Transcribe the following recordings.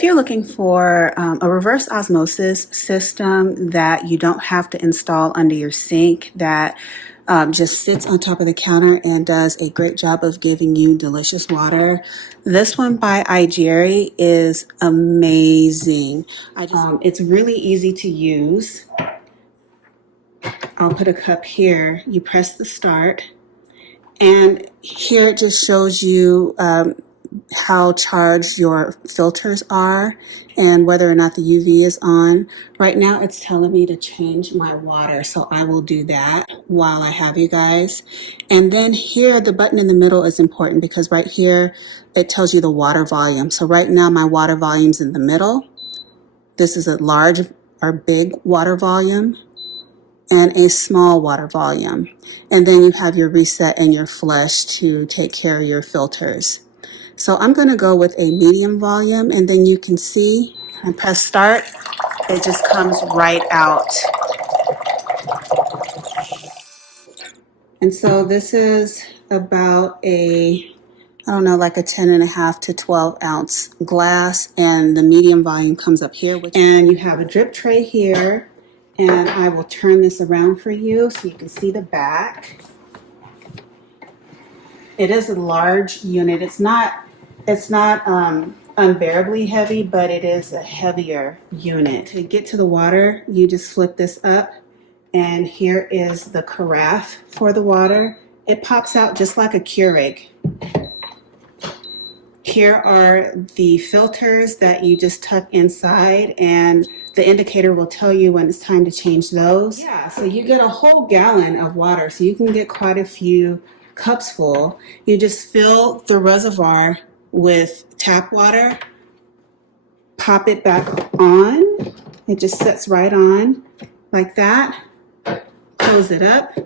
If you're looking for a reverse osmosis system that you don't have to install under your sink, that just sits on top of the counter and does a great job of giving you delicious water, this one by iJerry is amazing. It's really easy to use. I'll put a cup here. You press the start, and here it just shows you how charged your filters are and whether or not the UV is on. Right now it's telling me to change my water, so I will do that while I have you guys. And then here, the button in the middle is important because right here it tells you the water volume. So right now my water volume's in the middle. This is a large or big water volume and a small water volume. And then you have your reset and your flush to take care of your filters. So I'm going to go with a medium volume, and then you can see and press start, it just comes right out. And so this is about a, I don't know, like a 10.5 to 12 ounce glass, and the medium volume comes up here. And you have a drip tray here, and I will turn this around for you so you can see the back. It is a large unit. It's not unbearably heavy, but it is a heavier unit. To get to the water, you just flip this up, and here is the carafe for the water. It pops out just like a Keurig. Here are the filters that you just tuck inside, and the indicator will tell you when it's time to change those. Yeah, so you get a whole gallon of water, so you can get quite a few cups full. You just fill the reservoir with tap water, pop it back on. It just sets right on like that. Close it up.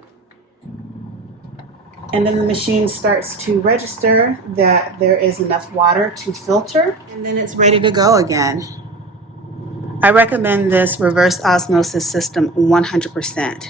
And then the machine starts to register that there is enough water to filter, and then it's ready to go again. I recommend this reverse osmosis system 100%.